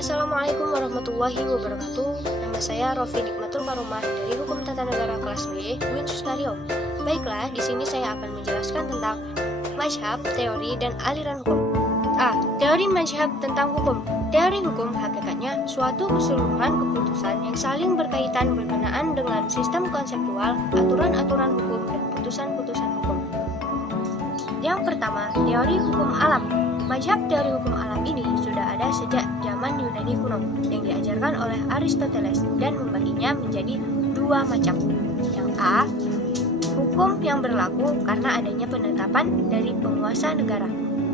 Assalamualaikum warahmatullahi wabarakatuh. Nama saya Rofi Nikmatul Karomah dari Hukum Tata Negara kelas B, UIN Suskario. Baiklah, di sini saya akan menjelaskan tentang mazhab, teori, dan aliran hukum. Teori mazhab tentang hukum. Teori hukum hakikatnya suatu keseluruhan keputusan yang saling berkaitan berkenaan dengan sistem konseptual, aturan-aturan hukum, dan putusan-putusan hukum. Yang pertama, teori hukum alam. Mazhab teori hukum alam ini sudah ada sejak zaman Yunani kuno yang diajarkan oleh Aristoteles dan membaginya menjadi dua macam. Yang A, hukum yang berlaku karena adanya penetapan dari penguasa negara.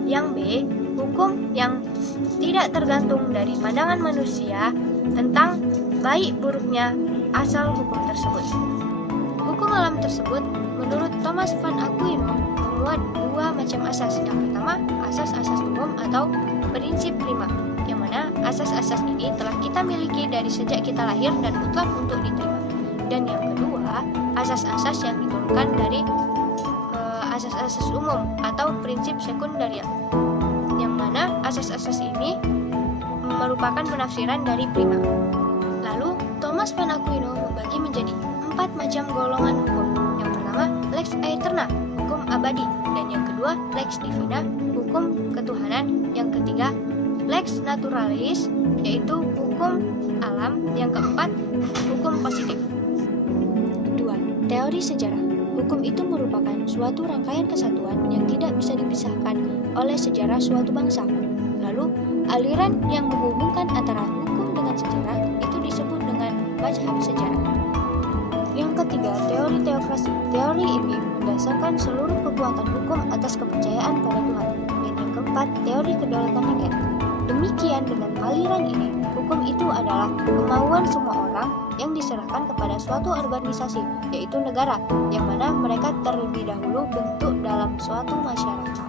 Yang B, hukum yang tidak tergantung dari pandangan manusia tentang baik buruknya asal hukum tersebut. Hukum alam tersebut menurut Thomas van Aquino memuat dua macam asas. Yang pertama, asas-asas umum atau prinsip prima, yang mana asas-asas ini telah kita miliki dari sejak kita lahir dan mutlak untuk diterima. Dan yang kedua, asas-asas yang diturunkan dari asas-asas umum atau prinsip sekundaria, yang mana asas-asas ini merupakan penafsiran dari prima. Lalu, Thomas van Aquino membagi menjadi 4 macam golongan hukum. Yang pertama, lex aeterna, hukum abadi, dan yang kedua, lex divina, hukum ketuhanan. Yang ketiga, lex naturalis, yaitu hukum alam. Yang keempat, hukum positif. 2. Teori sejarah. Hukum itu merupakan suatu rangkaian kesatuan yang tidak bisa dipisahkan oleh sejarah suatu bangsa. Lalu, aliran yang menghubungkan antara hukum dengan sejarah itu disebut dengan mazhab sejarah. Yang ketiga, teori teokrasi. Teori ini mendasarkan seluruh kekuatan hukum atas kepercayaan pada Tuhan. Dan yang keempat, teori kedaulatan rakyat. Demikian dengan aliran ini, hukum itu adalah kemauan semua orang yang diserahkan kepada suatu organisasi, yaitu negara, yang mana mereka terlebih dahulu bentuk dalam suatu masyarakat.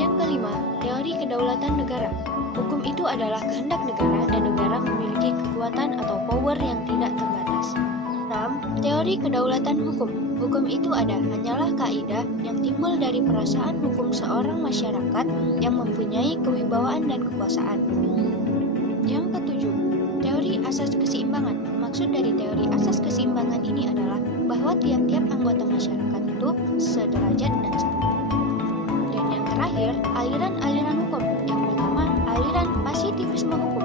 Yang kelima, teori kedaulatan negara. Hukum itu adalah kehendak negara dan negara memiliki kekuatan atau power yang tidak terbatas. 6. Teori kedaulatan hukum. Hukum itu hanyalah kaidah yang timbul dari perasaan hukum seorang masyarakat yang mempunyai kewibawaan dan kekuasaan. Yang ketujuh, teori asas keseimbangan. Maksud dari teori asas keseimbangan ini adalah bahwa tiap-tiap anggota masyarakat itu sederajat dan sama. Dan yang terakhir, aliran-aliran hukum. Yang pertama, aliran positivisme hukum.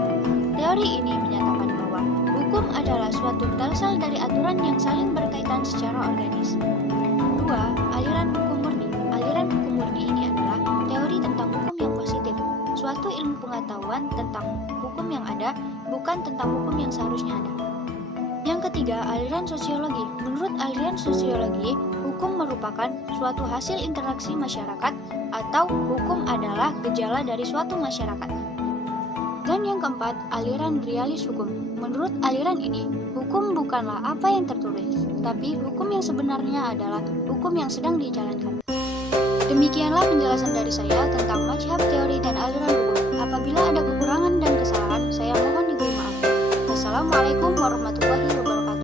Teori ini menyatakan bahwa hukum adalah suatu dalsal dari aturan yang saling berkaitan secara organis. 2. Aliran hukum murni. Aliran hukum murni ini adalah teori tentang hukum yang positif, suatu ilmu pengetahuan tentang hukum yang ada, bukan tentang hukum yang seharusnya ada. Yang ketiga, aliran sosiologi. Menurut aliran sosiologi, hukum merupakan suatu hasil interaksi masyarakat atau hukum adalah gejala dari suatu masyarakat. Dan yang keempat, aliran realis hukum. Menurut aliran ini, hukum bukanlah apa yang tertulis, tapi hukum yang sebenarnya adalah hukum yang sedang dijalankan. Demikianlah penjelasan dari saya tentang mazhab, teori, dan aliran hukum. Apabila ada kekurangan dan kesalahan, saya mohon diberi maaf. Wassalamualaikum warahmatullahi wabarakatuh.